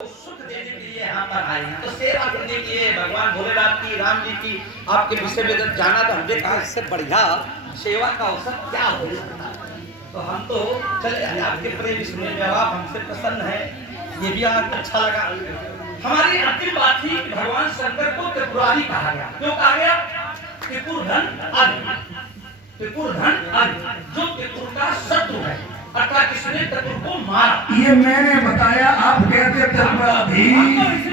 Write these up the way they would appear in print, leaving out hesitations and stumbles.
सुख देने के लिए यहाँ पर आए हैं, तो सेवा करने के लिए भगवान भोलेनाथ की, राम जी की आपके विषय में जब जाना तो हमने कहा इससे बढ़िया सेवा का अवसर क्या हो सकता है। तो हम तो चले आए आपके प्रेम सुनने में, आप हमसे प्रसन्न है, ये भी अच्छा लगा। हमारी अंतिम बात थी कि भगवान शंकर को त्रिपुरारी कहा गया। क्यों कहा गया? त्रिपुरधन अग्नि, त्रिपुरधन अग्नि जो त्रिपुर का शत्रु है, अर्थात किसने त्रिपुर को मारा। ये मैंने बताया, आप कहते त्रिपुराधीश,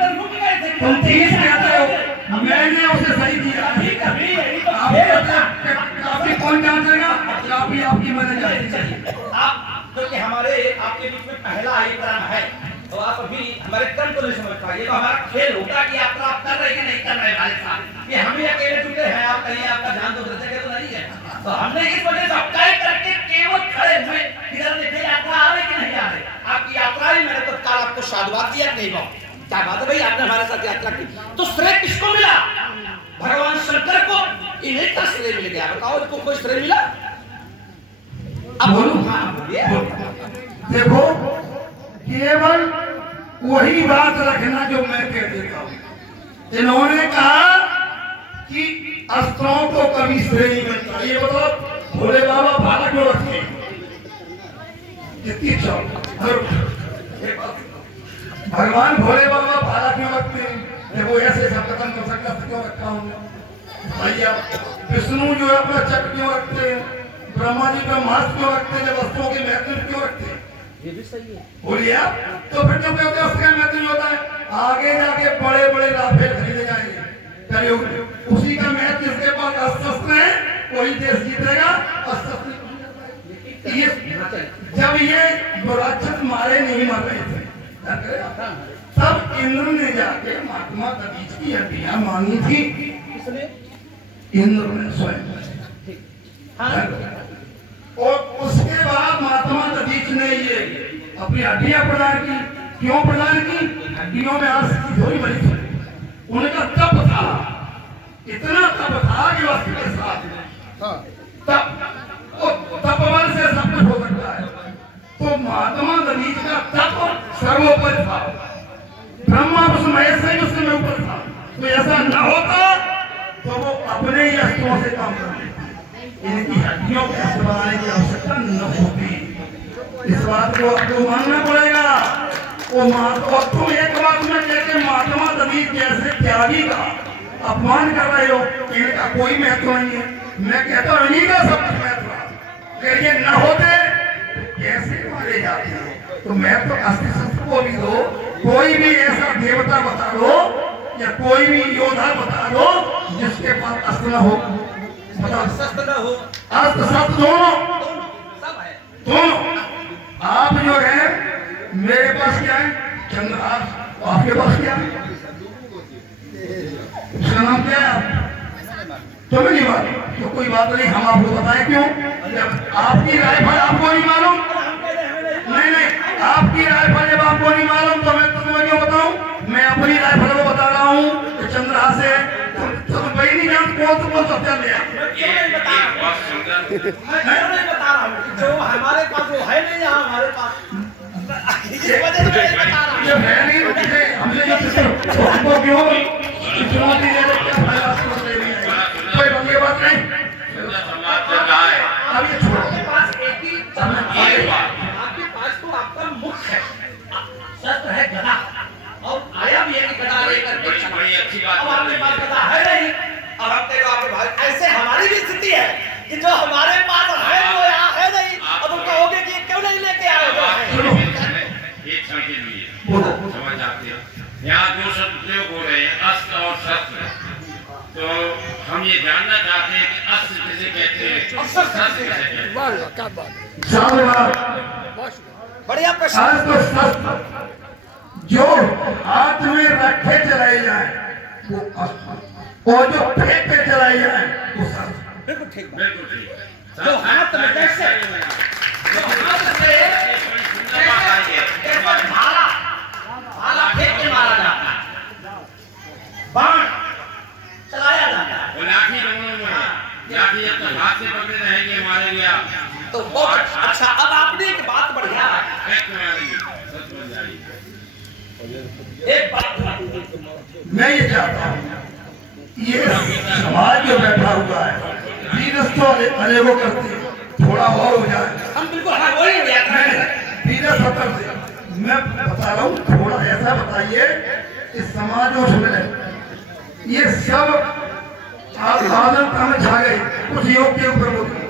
तुम ठीक कहते हो, मैंने उसे सही दिया। काफी कौन जानेगा, काफी आपकी मदद जाएगी। आप क्योंकि हमारे आपके बीच में पहला ही क्रम है, तो आप अभी हमारे क्रम को नहीं समझ पाइए। तो हमारा खेल होगा कि यात्रा आप कर रहे हैं नहीं कर रहे भाई साहब, ये हम ही अकेले जुटे हैं, आप कहीं आपका ध्यान तो जगह तो नहीं है। तो हमने इस वजह से तय करके केवल खड़े हुए इधर देखे यात्रा आ रही कि नहीं आ रही। आपकी यात्रा ही मैंने तत्काल आपको साधुवाद दिया नहीं गो, क्या बात है भाई, आपने हमारे साथ यात्रा की। तो श्रेय किसको मिला? भगवान शंकर को, इन्हीं का श्रेय मिल गया। बताओ इनको कोई श्रेय मिला? अब बोलो। देखो, केवल वही बात रखना जो मैं कह देता हूं। इन्होंने कहा कि अस्त्रों को कभी श्रेय नहीं मिलता। ये बताओ भोले बाबा भाला क्यों रखते हैं? भगवान भोले बाबा भाला क्यों रखते हैं? देखो ऐसे सब खत्म कर सकता क्यों रखा हूं भैया? विष्णु जो है अपना चक्र क्यों रखते हैं? ब्रह्मा जी ब्रह्मास्त्र क्यों रखते हैं? जब अस्त्रों के महत्व क्यों रखते हैं? ये भी सही है। बोलिए आप, तो फिर क्यों कहते हैं उसका महत्व नहीं होता है? आगे जाके बड़े बड़े राफेल खरीदे जाएंगे कलयुग में, उसी का महत्व जिसके पास अस्त्र है वही देश जीतेगा। अस्त्र ये जब ये राक्षस मारे नहीं मर रहे थे तब इंद्र ने जाके महात्मा दधीच की हड्डियां मांगी थी। इंद्र ने स्वयं, और उसके बाद महात्मा दधीच ने ये अपनी हड्डियां प्रदान की। क्यों प्रदान की? हड्डियों में आस की थोड़ी बनी थी। उनका तप था, इतना तप था कि उसके साथ तप बल से सब कुछ हो सकता है। तो महात्मा दधीच का तप सर्वोपरि था, ब्रह्मा विष्णु महेश से उससे में ऊपर था। तो ऐसा न होता तो वो अपने ही अस्त्रों से काम कर लेते, इनकी हड्डियों को अस्त्र बनाने की आवश्यकता न होती। इस बात को आपको मानना पड़ेगा। वो तुम एक बात में कहते महात्मा दधीच जैसे त्यागी का अपमान कर रहे हो, इनका कोई महत्व नहीं है। मैं कहता हूँ इन्हीं का सब कुछ महत्व है। अगर ये न होते तो कैसे मारे जाते हैं? तो मैं तो अस्त्र शस्त्र को भी दो, कोई भी ऐसा देवता बता दो या कोई भी योद्धा बता दो जिसके पास अस्त्र न हो। शस्त्र न हो, अस्त्र शस्त्र दोनों सब है, दोनों। आप जो है, मेरे पास क्या है? चंद्रहास। आपके पास क्या है? उसका नाम क्या है? तुम्हें नहीं मालूम तो कोई बात नहीं, हम आपको बताएं क्यों। जब आपकी राइफल आपको नहीं मालूम, नहीं आपकी राइफल जब आपको नहीं मालूम तो मैं तुम्हें क्यों बताऊं? मैं अपनी राइफल को बता रहा हूँ कि चंद्रहास है। तो वही नहीं जानते कौन तो सबसे लिया। मैं नहीं बता रहा हूँ जो हमारे पास वो है नहीं, यहाँ हमारे पास जो है नहीं हमको क्यों चुनौती दे रहे? क्या फायदा? कोई बंगे बात नहीं, अब ये छोड़ो। आपके पास एक ही आपके पास तो आपका मुख है, शस्त्र है गदा, और आया भी है कि गदा लेकर के चला। अब आपके पास गदा है नहीं, अब हम तेरे आपके भाई ऐसे हमारी भी स्थिति है कि जो हमारे पास है वो यहाँ है नहीं। अब उनको कहोगे कि क्यों नहीं लेके आए हो? एक क्षण के लिए समझ आते हैं। यहाँ दो शब्द प्रयोग हो रहे हैं, अस्त्र और शस्त्र। तो हम ये जानना चाहते हैं कि अस्त्र किसे कहते हैं, शस्त्र किसे कहते हैं? बढ़िया प्रश्न। जो हाथ में रखे चलाई जाए वो अस्त्र, और जो फेंक के चलाई जाए वो शस्त्र। बिल्कुल ठीक, बिल्कुल ठीक। जो हाथ में कैसे, जो हाथ से भाला भाला फेंक के मारा जाता है, बाण चलाया जाता है, वो लाठी दोनों में है। लाठी जब तक हाथ से पकड़े रहेंगे मारे गया तो बहुत अच्छा। अब आपने एक बात बढ़िया मारेंगे, सच बन जाएगी। एक बात मैं ये चाहता हूँ, ये समाज जो बैठा हुआ है दीनस्थों अनेकों करते थोड़ा और हो जाए। हम बिल्कुल हाँ वही यात्रा दीनस्थ सतर से मैं बता रहा हूँ, थोड़ा ऐसा बताइए इस समाज और सुने ये सब आदमता में छा गए, कुछ योग के ऊपर बोलिए,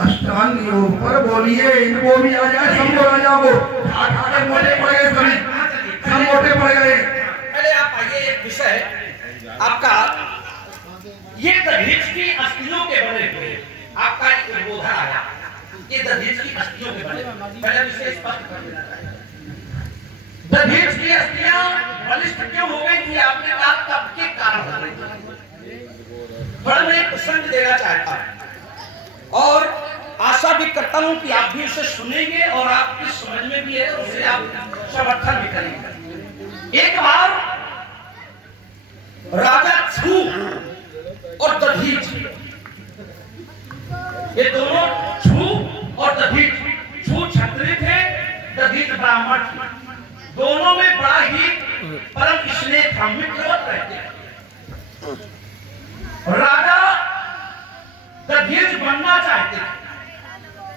अष्टांग योग पर बोलिए, इनको भी आ जाए, सबको आ जाओ, खा खा के मोटे पड़ गए, सभी सब मोटे पड़ गए। पहले आप आइए, एक विषय आपका ये दधीच की अस्थियों के बने हुए आपका एक उद्बोधन आया, ये दधीच की अस्थियों के बने, पहले विषय स्पष्ट कर देना चाहिए। दधीच की अस्थियां बलिष्ठ क्यों हो गई थी, आपने कहा कब के कारण हो गई थी। बड़ा मैं एक प्रसंग देना चाहता हूं और आशा भी करता हूं कि आप भी उसे सुनेंगे और आपकी समझ में भी है, उसे आप समर्थन भी करेंगे। एक बार राजा छू और दधीच, ये दोनों छू और दधीच, छू क्षत्रिय थे, दधीच ब्राह्मण थे, दोनों में बड़ा ही परम स्नेह था, मित्रवत रहते। राजा दधीच बनना चाहते थे,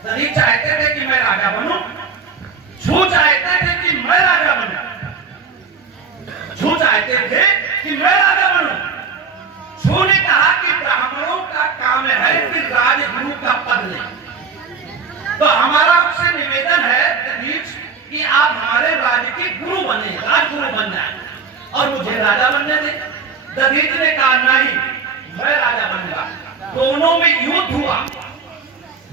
दधीच चाहते थे कि मैं राजा बनूं, छू चाहते थे कि मैं राजा बनूं, छू चाहते थे कि मैं राजा बनूं। छू ने कहा कि ब्राह्मणों का काम है कि राजगुरु का पद ले, तो हमारा आपसे निवेदन है दधीच कि आप हमारे राज्य के गुरु बने, राजगुरु बन जाए और मुझे राजा बनने दे। दधीच ने कहा नहीं, मैं राजा बनूंगा। दोनों में युद्ध हुआ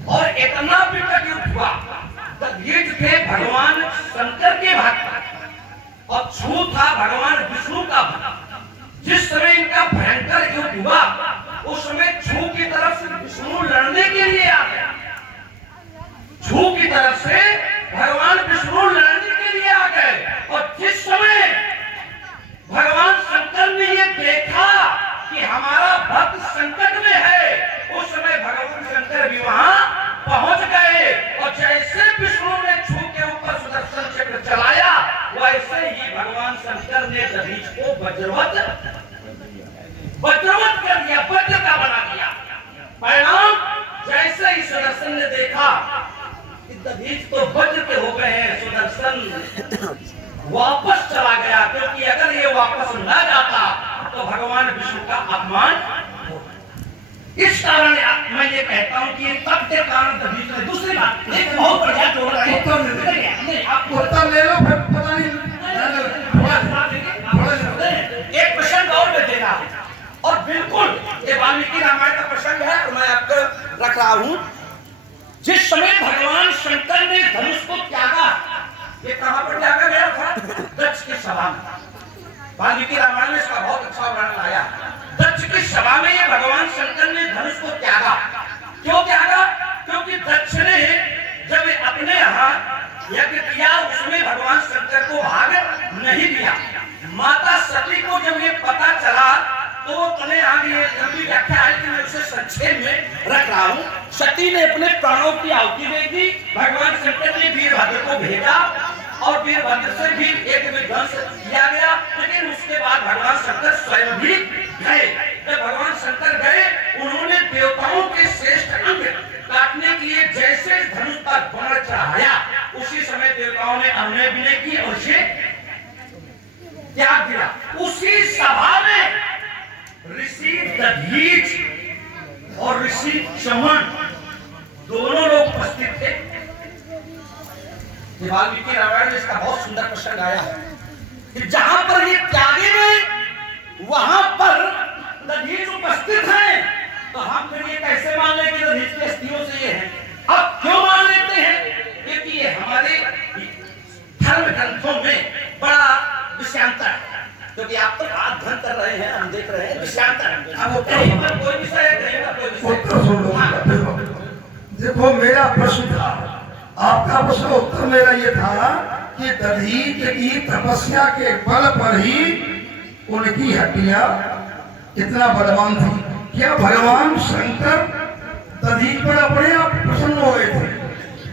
और इतना विकट युद्ध हुआ, दधीच थे भगवान शंकर के भक्त और छू था भगवान विष्णु का भक्त। जिस समय इनका भयंकर युद्ध हुआ उस समय छू की तरफ से विष्णु लड़ने के लिए आ गया, छू की तरफ से भगवान विष्णु लड़ने के लिए आ गए और जिस समय भगवान शंकर ने ये देखा कि हमारा भक्त संकट में है, उस समय भगवान शंकर भी वहां पहुंच गए और जैसे विष्णु ने छू के ऊपर सुदर्शन चक्र चलाया, वैसे ही भगवान शंकर ने दधीच को वज्रवत कर दिया, वज्र का बना दिया। परिणाम जैसे ही सुदर्शन ने देखा दधीच तो वज्र के हो गए हैं, सुदर्शन वापस चला गया, क्योंकि अगर ये वापस न जाता तो भगवान विष्णु का अपमान होता। इस कारण मैं ये कहता हूं कि तब के कारण दधीच ने, दूसरी बात एक बहुत बढ़िया जोड़ रहे हैं, आप उत्तर ले लो, फिर पता नहीं एक प्रसंग और मैं दे रहा हूं और बिल्कुल ये वाल्मीकि रामायण का प्रसंग है और मैं आपको रख रहा हूं। जिस समय भगवान शंकर ने धनुष को त्यागा, ये कहां पर त्यागा गया था? दक्ष की सभा में। वाल्मीकि रामायण में इसका बहुत अच्छा वर्णन आया। दक्ष की सभा में ये भगवान शंकर ने धनुष को त्यागा। क्यों त्यागा? क्योंकि दक्ष ने जब अपने यहाँ यज्ञ किया उसमें भगवान शंकर को भाग नहीं दिया। माता सती को जब ये पता चला तो तने आगे लंबी व्याख्या है कि मैं उसे संक्षेप में रख रहा हूँ। सती ने अपने प्राणों की आहुति दे दी, भगवान शंकर ने वीरभद्र को भेजा और वीरभद्र से भी एक विध्वंस किया गया, लेकिन उसके बाद भगवान शंकर स्वयं भी गए। जब भगवान शंकर गए उन्होंने देवताओं के श्रेष्ठ अंग काटने के लिए जैसे धनुष पर बाण चढ़ाया, उसी समय देवताओं ने अनुनय विनय की और उसे त्याग दिया। उसी सभा में ऋषि दधीच और ऋषि चमन दोनों लोग उपस्थित थे। वाल्मीकि रामायण में इसका बहुत सुंदर प्रसंग आया है कि जहां पर ये त्यागे गए वहां पर दधीच उपस्थित हैं, तो हम फिर ये कैसे मान लें कि दधीच की अस्थियों से ये है? अब क्यों मान लेते हैं? क्योंकि ये हमारे धर्म ग्रंथों में बड़ा विषयांतर है, क्योंकि आप तो अध्ययन कर रहे हैं, हम देख रहे हैं विषयांतर। अब कहीं पर कोई विषय है, कहीं पर कोई विषय। देखो मेरा प्रश्न था, आपका प्रश्न उत्तर मेरा ये था कि दधीच की तपस्या के बल पर ही उनकी हड्डियां इतना बलवान थी। क्या भगवान शंकर दधीच पर अपने आप प्रसन्न हो गए थे?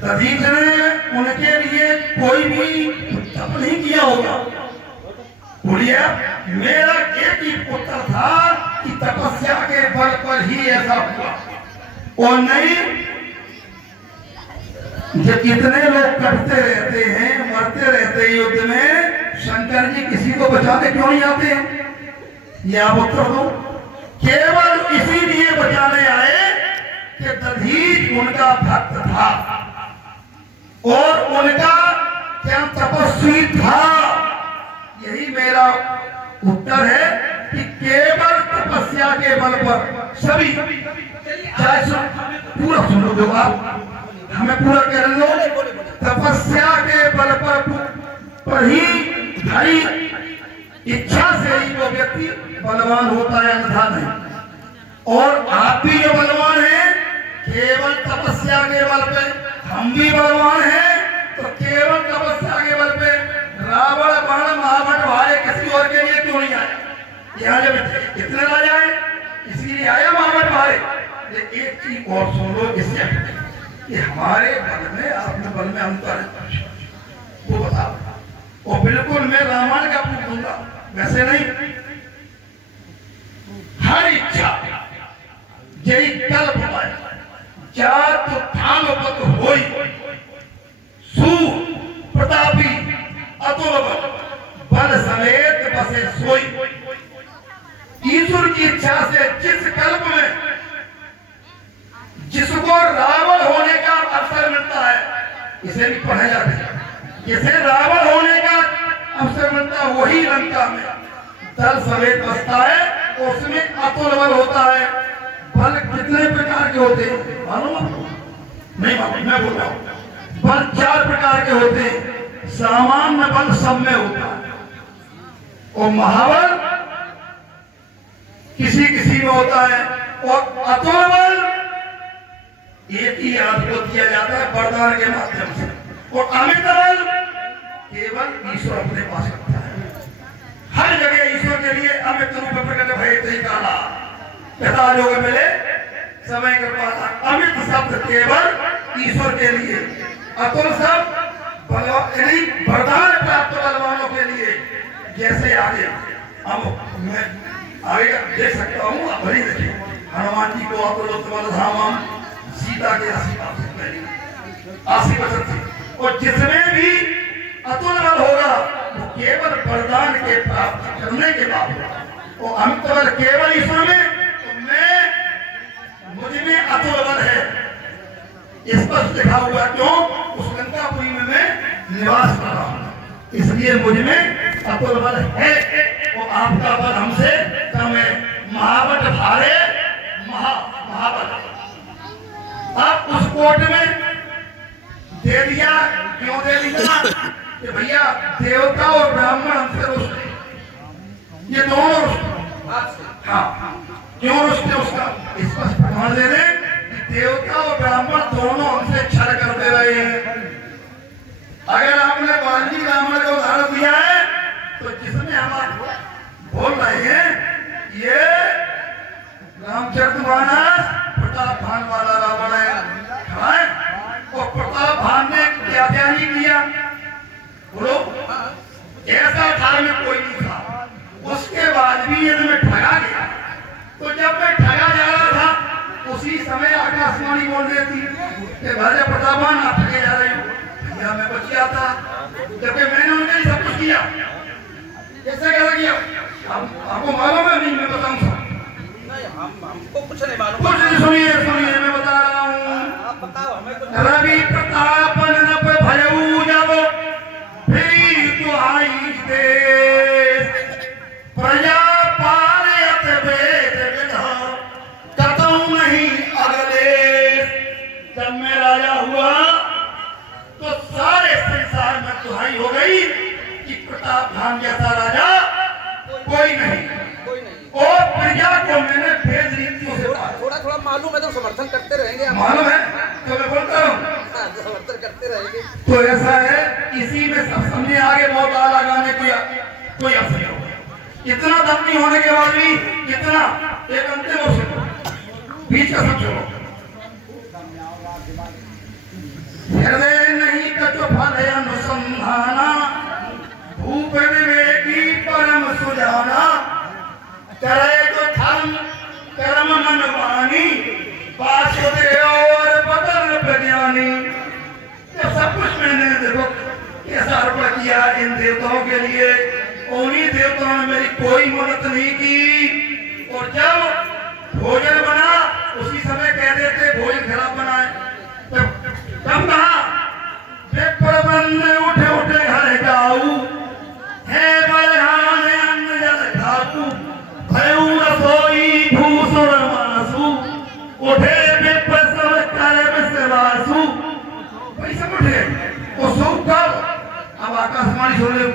दधीच ने उनके लिए कोई भी तप नहीं किया होगा। बोलिए मेरा एक ही पुत्र था कि तपस्या के बल पर ही ऐसा हुआ, और नहीं जब इतने लोग कटते रहते हैं, मरते रहते हैं युद्ध में, शंकर जी किसी को बचाने क्यों नहीं आते हैं? ये आप उत्तर दो। केवल इसीलिए बचाने आए कि दधीच उनका भक्त था और उनका क्या तपस्वी था। यही मेरा उत्तर है कि केवल तपस्या के बल पर सभी, चाहे पूरा सुनो जो आप हमें पूरा कह रहे हो, तपस्या के बल पर ही भाई इच्छा से ही वो व्यक्ति बलवान होता है, अन्यथा नहीं। और आप भी जो बलवान हैं केवल तपस्या के बल पे, हम भी बलवान हैं तो केवल तपस्या के बल पे। रावण बाण महाभट भारे किसी और के लिए क्यों नहीं आया? यहाँ जब कितने राजा आए इसीलिए आया महाभट भारे। एक चीज और सुन लो इससे कि हमारे बल में अपने बल में अंतर है, वो बताओ। और बिल्कुल मैं रामायण का पूछ दूंगा, वैसे नहीं। हर इच्छा यही कल्प है, जात थानोपत होई, सूर प्रतापी अतुल बल समेत बसे सोई। ईश्वर की इच्छा से जिस कल्प में जिसको रावण होने का अवसर मिलता है, इसे भी पढ़ा जाता है, जिसे रावण होने का अवसर मिलता है वही लंका में दल समेत बसता है, उसमें अतुल बल होता है। बल कितने प्रकार के होते हैं मालूम? नहीं मालूम, मैं बोल रहा हूं। बल 4 प्रकार के होते हैं। सामान्य बल सब में होता है, और महाबल किसी किसी में होता है, और अतुल बल एक ही आदमी को दिया जाता है वरदान के माध्यम से, और अमित बल केवल ईश्वर अपने पास रखता है। हर जगह ईश्वर के लिए अमित रूप में प्रकट भय तई काला पिता लोग मिले समय के पास। अमित शब्द केवल ईश्वर के लिए, अतुल शब्द वरदान प्राप्त बलवानों के लिए। जैसे आगे अब मैं आगे देख सकता हूँ, आप भरी देखिए हनुमान जी को अतुल धाम सीता के 80 वचन थे, और जिसमें भी अतुल बल होगा वो केवल वरदान के प्राप्त करने के बाद होगा। और अमित बल केवल ईश्वर में, तो मैं मुझ में अतुल बल है स्पष्ट लिखा हुआ, क्यों? उस लंकापुरी में मैं निवास कर रहा हूं, इसलिए मुझ में अतुल बल है। और आपका बल हमसे कम है। महाबट भारे महाबल। आप उस कोर्ट में दे दिया, क्यों दे दिया? कि भैया देवता और ब्राह्मण हमसे रुष्ट, ये दोनों रुष्ट। हाँ, क्यों रुष्ट? उसका स्पष्ट प्रमाण दे दें कि देवता और ब्राह्मण दोनों हमसे छल करते रहे हैं। अगर आपने वाल्मीकि रामायण का उदाहरण दिया है तो जिसमें हम बोल रहे हैं ये रामचरितमानस प्रताप भान वाला रावण है, और प्रताप भान ने क्या क्या नहीं किया? बोलो, ऐसा था में कोई नहीं था। उसके बाद भी यदि मैं ठगा गया, तो जब मैं ठगा जा रहा था उसी समय आकाशवाणी बोल रही थी कि भले प्रताप भान आप ठगे जा रहे हो। भैया मैं बच गया था, जबकि मैंने उनके लिए सब कुछ किया। कैसे कैसा किया? आपको मालूम है? नहीं, मैं बताऊंगा। हमको कुछ नहीं मालूम। कुछ नहीं, सुनिए सुनिए, मैं बता रहा हूँ। आप बताओ हमें कुछ। रवि प्रताप नप भयऊ जब फिर तो आई देश, प्रजा पालयत वेद विधा कतऊ नहीं अगले। जब मैं राजा हुआ तो सारे संसार में दुहाई हो गई कि प्रताप भान जैसा राजा कोई नहीं, और प्रजा को मैंने भेद रीतियों से थोड़ा थोड़ा मालूम है तो समर्थन करते रहेंगे। मालूम है तो मैं बोलता हूँ, समर्थन करते रहेंगे। तो ऐसा है, इसी में सब समझे आगे बहुत आला लगाने कोई अवसर नहीं होगा। इतना दम नहीं होने के बाद भी इतना एक अंतिम अवसर बीच का सब छोड़ो। हृदय नहीं कछु फल अनुसंधाना भूप विवेकी परम सुजाना करे जो धर्म कर्म मन वाणी वासुदेव और बदल प्रज्ञानी। ये सब कुछ मैंने देखो कैसा अर्पण किया इन देवताओं के लिए, उन्हीं देवताओं ने मेरी कोई मदद नहीं की। और जब भोजन बना उसी समय कह देते भोजन खराब बना है, तब कहा विप्रबंध उठे उठे घर जाऊ है बलहान अन्न जल खाऊ भयऊ रसोई भूषण मासु उठे विप्र सब कर विश्वासु। भाई सब उठ गए और सो कब अब आकाशवाणी सुन ले